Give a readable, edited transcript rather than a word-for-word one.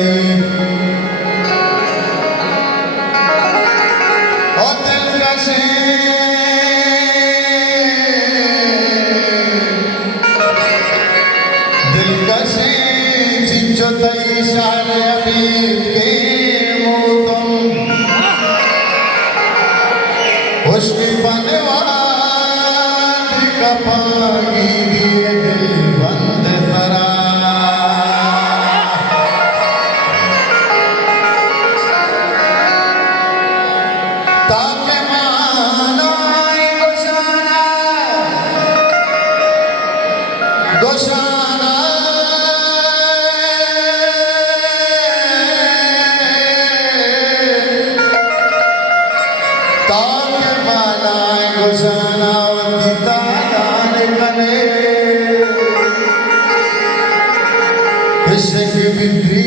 गई और दिल कसे चिंचोतई सारे अबीद के मुतम उसकी बनवाट कपागी दिए दिल बंद सरा ताके मानाई गोशाना गोशाना ताके मानाई गोशाना वतीता दान कने कृष्ण की बिक्री